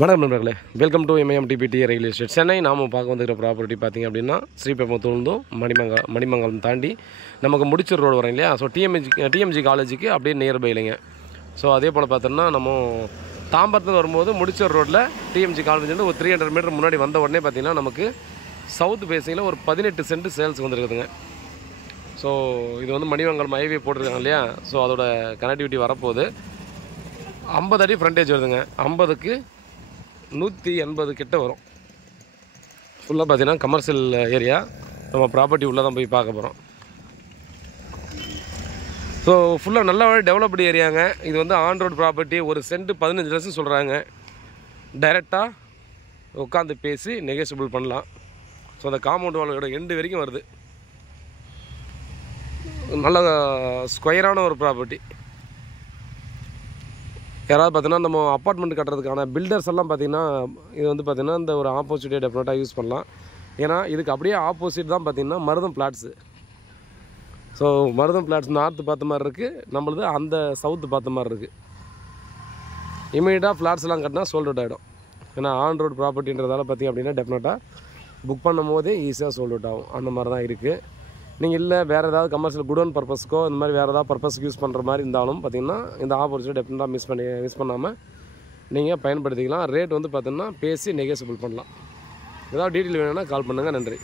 வணக்கம் நண்பர்களே, welcome to MMTPT real estate Chennai. நாம் பார்க்க வந்துக்கிற ப்ராப்பர்ட்டி பார்த்திங்க அப்படின்னா ஸ்ரீபெரும்புதூர்ந்தும் மணிமங்கலம் தாண்டி நமக்கு முடிச்சூர் ரோடு வரோம் இல்லையா. ஸோ டிஎம்ஜி காலேஜுக்கு அப்படியே நியர்பை இல்லைங்க. ஸோ அதே போல் பார்த்தோம்னா நம்ம தாம்பரத்தில் வரும்போது முடிச்சூர் ரோட்டில் டிஎம்ஜி காலேஜ் வந்து ஒரு 300 மீட்டர் முன்னாடி வந்த உடனே பார்த்திங்கன்னா நமக்கு சவுத் பேசிங்கில் ஒரு 18 சென்ட் சேல்ஸ் வந்துருக்குதுங்க. ஸோ இது வந்து மணிமங்கலம் ஹைவே போட்டிருக்காங்க இல்லையா. ஸோ அதோட கனெக்டிவிட்டி வரப்போகுது. 50 அடி ஃப்ரண்டேஜ் வருதுங்க. 50க்கு 180 கிட்ட வரும். ஃபுல்லாக பார்த்தீங்கன்னா கமர்ஷியல் ஏரியா. நம்ம ப்ராப்பர்ட்டி உள்ளே தான் போய் பார்க்க போகிறோம். ஸோ ஃபுல்லாக நல்லா டெவலப்டு ஏரியாங்க. இது வந்து ஆன் ரோடு ப்ராப்பர்ட்டி. ஒரு சென்ட் 15 லட்சம் சொல்கிறாங்க. டைரெக்டாக உட்காந்து பேசி நெகோசியபிள் பண்ணலாம். ஸோ அந்த காம்பவுண்ட் வாலோட எண்டு வரைக்கும் வருது. நல்ல ஸ்கொயரான ஒரு ப்ராப்பர்ட்டி. யாராவது பார்த்தீங்கன்னா நம்ம அப்பார்ட்மெண்ட் கட்டுறதுக்கான பில்டர்ஸ் எல்லாம் பார்த்திங்கன்னா இது வந்து பார்த்திங்கன்னா இந்த ஒரு ஆப்போசிட்டே டெஃபினட்டாக யூஸ் பண்ணலாம். ஏன்னா இதுக்கு அப்படியே ஆப்போசிட் தான் பார்த்திங்கன்னா மருதம் பிளாட்ஸு. ஸோ மருதம் பிளாட்ஸ் நார்த்து பார்த்த மாதிரி இருக்குது, நம்மளது அந்த சவுத்து பார்த்த மாதிரி இருக்குது. இமீடியட்டாக ஃப்ளாட்ஸ்லாம் கட்டினா சோல்ட் அவுட் ஆகிடும். ஏன்னா ஆன் ரோடு ப்ராப்பர்ட்டின்றதால பார்த்திங்க அப்படின்னா டெஃபினட்டாக புக் பண்ணும் போதே ஈஸியாக சோல்ட் அவுட் ஆகும். அந்த மாதிரி தான் இருக்குது. நீங்கள் இல்லை வேறு ஏதாவது கமர்ஷியல் குடோன் பர்பஸ்க்கோ இந்த மாதிரி வேறு ஏதாவது பர்பஸ்க்கு யூஸ் பண்ணுற மாதிரி இருந்தாலும் பார்த்திங்கன்னா இந்த ஆப்பர்ச்சுனிட்டி டெஃபினட்டாக மிஸ் பண்ணாமல் நீங்கள் பயன்படுத்திக்கலாம். ரேட் வந்து பார்த்திங்கன்னா பேசி நெகோசியபிள் பண்ணலாம். ஏதாவது டீட்டெயில் வேணும்னா கால் பண்ணுங்கள். நன்றி.